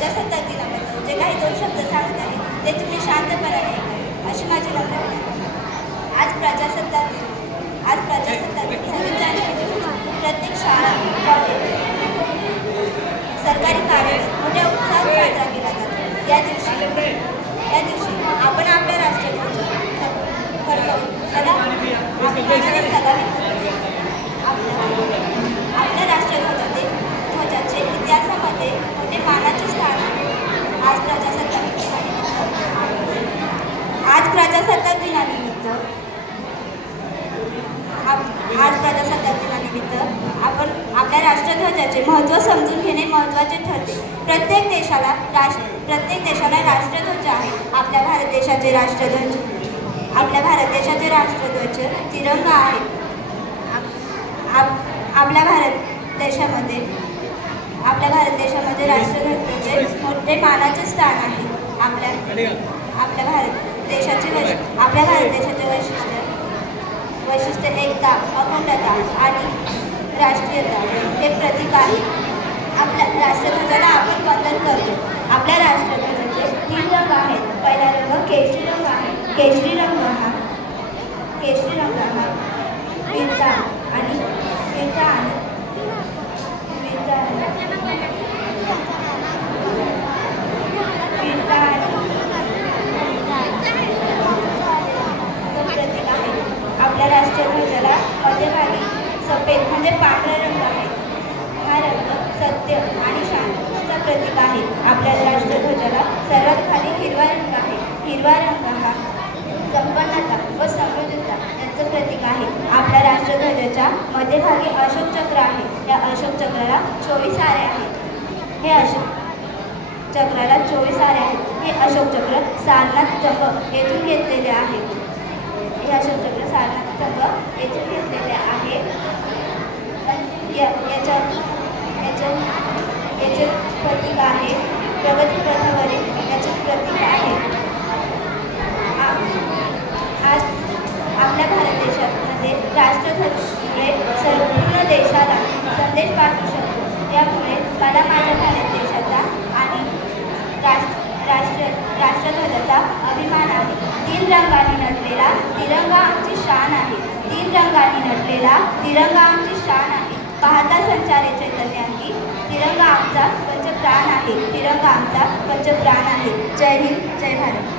प्रजासत्ताक दिनाबद्दल जे काही 2 शब्द सांगत आहे ते तुम्ही शांतपणे ऐका, अशी माझी नम्र विनंती. आज प्रजासत्ताक दिन. आज प्रजासत्ताक दिन 26 जानेवारी प्रत्येक शाळा, कॉलेज, सरकारी कार्यालय मोठ्या उत्साहात साजरा केला जातो. या दिवशी आपण आपल्या राष्ट्रध्वज फडकवून त्याला अभिमानाने सलामी देतो. आपल्या राष्ट्रध्वजाचे इतिहासामध्ये मोठे मानाचे स्थान आहे. आज प्रजासत्ताक दिनानिमित्त आपण आपल्या राष्ट्रध्वजाचे महत्त्व समजून घेणे महत्त्वाचे ठरते. प्रत्येक देशाला राष्ट्रध्वज आहे. आपल्या भारत देशाचे राष्ट्रध्वज तिरंगा आहे. आपल्या भारत देशामध्ये राष्ट्रध्वजाचे मोठे मानाचे स्थान आहे. आपल्या भारत देशाचे वैशिष्ट्य एकता, अखंडता आणि राष्ट्रीयता हे प्रतीक आहे. आपल्या राष्ट्रध्वजाला आपण वंदन करतो. आपल्या राष्ट्रध्वजाचे 3 रंग आहेत. पहिला रंग केशरी रंग आहे. केशरी रंग हा वीरता आणि आपल्या राष्ट्रध्वजाला मध्यभागी सफेद म्हणजे पांढरा रंग आहे. हा रंग सत्य आणि शांततेचा प्रतीक आहे. आपल्या राष्ट्रध्वजाला सर्वात खाली हिरवा रंग आहे. हिरवा रंग हा संपन्नता व समृद्धता यांचं प्रतीक आहे. आपल्या राष्ट्रध्वजाच्या मध्यभागी अशोक चक्र आहे. या अशोक चक्राला 24 आरे आहेत. हे अशोक चक्र सारनाथ स्तंभ येथून घेतलेले आहे. याचे प्रतीक आहे. प्रगती पथावरील याचे प्रतीक आहे. आज आपल्या भारत देशामध्ये राष्ट्रध्वजामुळे संपूर्ण देशाला संदेश पाठवू शकतो. यामुळे मला माझ्या भारत देशाचा आणि राष्ट्रध्वजाचा अभिमान आहे. 3 रंगांनी नटलेला तिरंगा आमची शान आहे. 3 रंगांनी नटलेला तिरंगा आमची शान आहे. पाहता संचारे चैतन्यांती तिरंगा आमचा पंचप्राण आहे. जय हिंद, जय भारत.